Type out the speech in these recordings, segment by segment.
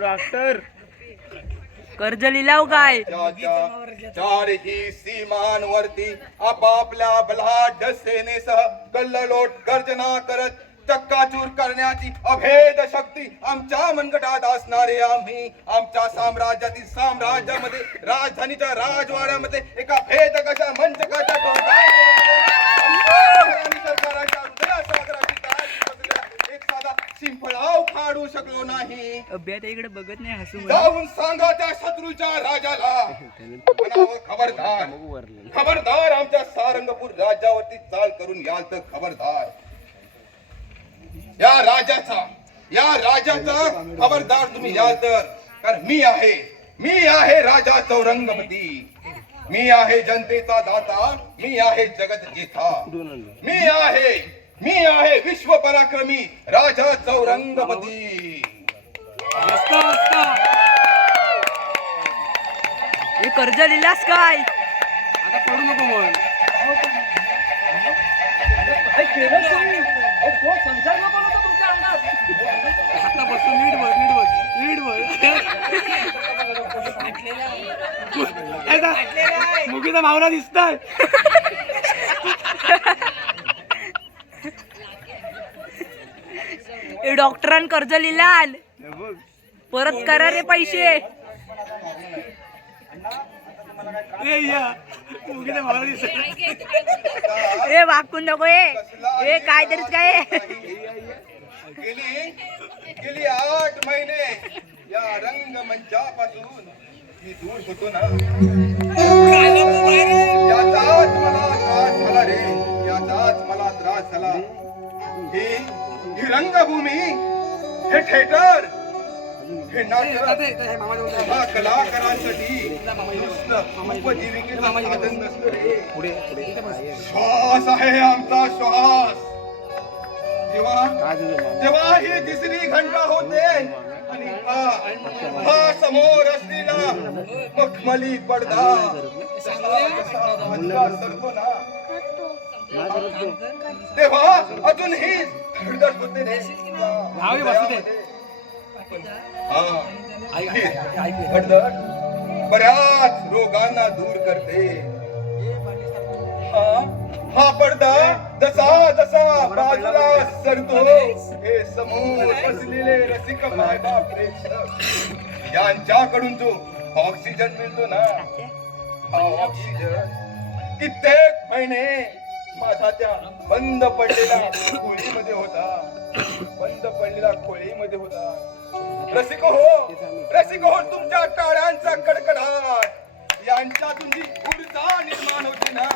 Doctor कर्ज लिलाव काय चारही सीमांवरती आपापल्या बलाढ्य सेनेसह कल्लोळ गर्जना करत चक्काचूर करण्याची अभेद शक्ती आमच्या मनगटात असणारे आम्ही आमच्या साम्राज्यातील साम्राज्यामध्ये राजधानीच्या राजवाड्यामध्ये एका भेद कशा मंचकाच्या सरकाराच्या हृदयासागराची एक साधा शिंपळाव काढू शकलो नाही. अभ्यात इकडे बघत नाही हसून जाऊन सांगा त्या शत्रूच्या राजाला म्हणावं खबरदार खबरदार आमच्या सारंगपूर राज्यावरती चाल करून याल तर खबरदार. या राजाचा खबरदार तुम्ही याल तर. कारण मी आहे राजा चौरंगपती. मी आहे जनतेचा दाता. मी आहे जगत जेठा. मी आहे विश्व पराक्रमी राजा चौरंगपती. हे कर्ज लिहिलास काय? आता पडू नको म्हण. आता बसून नीट मुगीचा मावरा दिसताय. डॉक्टरांनी कर्ज लिहिलाल परत करा रे पैसे. ए वाकून नको ए काय तरीच काय. गेली 8 महिने या रंगमंचापासून मी दूर होतो ना. याचाच मला त्रास झाला रे. याचाच मला त्रास झाला. ही रंगभूमी, हे थिएटर, हे नाटक हा कलाकारांसाठी नुसतं उपजीविकेचं साधन नसतं रे. श्वास आहे आमचा श्वास. जेव्हा ही तिसरी घंटा होते आणि हा समोर असलेला मखमली पडदा सरतो ना तेव्हा अजूनही धडधड होते रे. धडधड बऱ्याच रोगांना दूर करते. हा पडदा जसा जसा बाजूला सरतो हे समोर बसलेले रसिक मायबाप प्रेक्षक यांच्याकडून जो ऑक्सिजन मिळतो ना, हा ऑक्सिजन कित्येक महिने माझा त्या बंद पडलेल्या खोलीमध्ये होता. रसिक हो तुमच्या टाळ्यांचा कडकडाट यांच्यातून जी ऊर्जा निर्माण होते ना,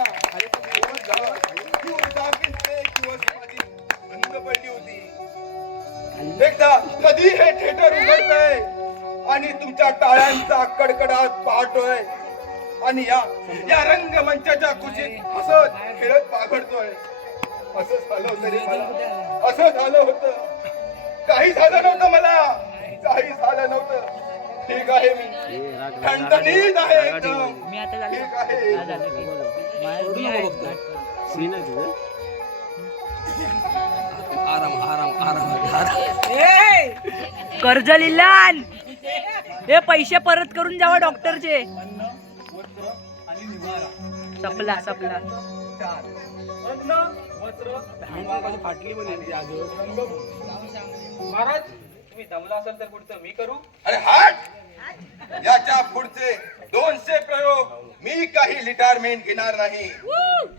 बंद पडली होती. एकदा कधी हे थिएटर उघडतंय आणि तुमच्या टाळ्यांचा कडकडाट पाहतोय आणि या रंगमंचाच्या खुशीत हसत खेळत बागडतोय. असं झालं होतं रे मला. असं झालं होतं. काही झालं नव्हतं मला. काही झालं नव्हतं. ठीक आहे. मी ठणठणीत आहे एकदम. ठीक आहे. कर्ज लिहिलान हे पैसे परत करून जावा डॉक्टरचे. सपला महाराज तुम्ही दमला असाल तर पुढचं मी करू. अरे हाट. याच्या पुढचे 200 प्रयोग मी काही रिटायरमेंट घेणार नाही.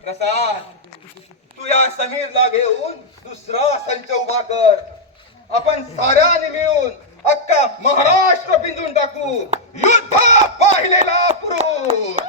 प्रसाद तू या समीरला घेऊन दुसरा संच उभा कर. आपण साऱ्याने मिळून अख्खा महाराष्ट्र पिंजून टाकू. युद्ध पाहिलेला पुरुष.